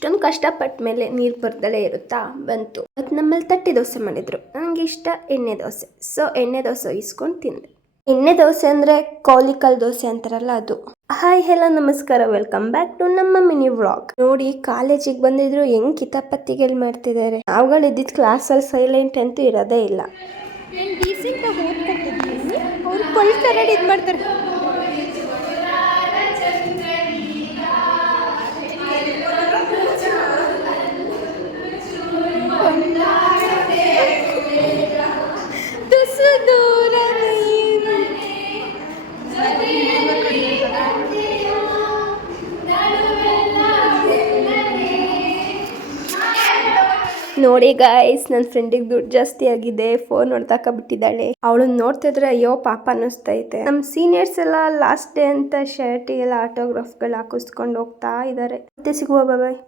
ಇಷ್ಟೊಂದು ಕಷ್ಟಪಟ್ಟ ಮೇಲೆ ನೀರು ಬರ್ದಲೇ ಇರುತ್ತಾ ಬಂತು. ಮತ್ತು ನಮ್ಮಲ್ಲಿ ತಟ್ಟೆ ದೋಸೆ ಮಾಡಿದ್ರು. ನನಗೆ ಇಷ್ಟ ಎಣ್ಣೆ ದೋಸೆ. ಸೊ ಎಣ್ಣೆ ದೋಸೆ ಇಸ್ಕೊಂಡು ತಿಂದೆ. ಎಣ್ಣೆ ದೋಸೆ ಅಂದರೆ ಕೋಳಿಕಾಳು ದೋಸೆ ಅಂತಾರಲ್ಲ ಅದು. ಹಾಯ್ ಹೆಲೋ ನಮಸ್ಕಾರ, ವೆಲ್ಕಮ್ ಬ್ಯಾಕ್ ಟು ನಮ್ಮ ಮಿನಿ ವ್ಲಾಗ್. ನೋಡಿ ಕಾಲೇಜಿಗೆ ಬಂದಿದ್ರು ಹೆಂಗ್ ಕಿತಾಪತ್ತಿಗಳು ಮಾಡ್ತಿದ್ದಾರೆ. ನಾವುಗಳು ಇದ್ದಿದ್ದು ಕ್ಲಾಸಲ್ಲಿ ಸೈಲೆಂಟ್ ಅಂತೂ ಇರೋದೇ ಇಲ್ಲ. ಇದು ಮಾಡ್ತಾರೆ. ನೋಡಿ ಗಾಯ್ಸ್, ನನ್ನ ಫ್ರೆಂಡಿಗೆ ದುಡ್ಡು ಜಾಸ್ತಿ ಆಗಿದೆ, ಫೋನ್ ಹೊಡ್ದಾಕಬಿಟ್ಟಿದ್ದಾಳೆ. ಅವಳನ್ನ ನೋಡ್ತಿದ್ರೆ ಅಯ್ಯೋ ಪಾಪ ಅನ್ನಿಸ್ತೈತೆ. ನಮ್ಮ ಸೀನಿಯರ್ಸ್ ಎಲ್ಲ ಲಾಸ್ಟ್ ಡೇ ಅಂತ ಶರ್ಟಿಗೆಲ್ಲ ಆಟೋಗ್ರಾಫ್ಗಳು ಹಾಕಿಸ್ಕೊಂಡು ಹೋಗ್ತಾ ಇದ್ದಾರೆ. ಮತ್ತೆ ಸಿಗುವ, ಬಾಯ್.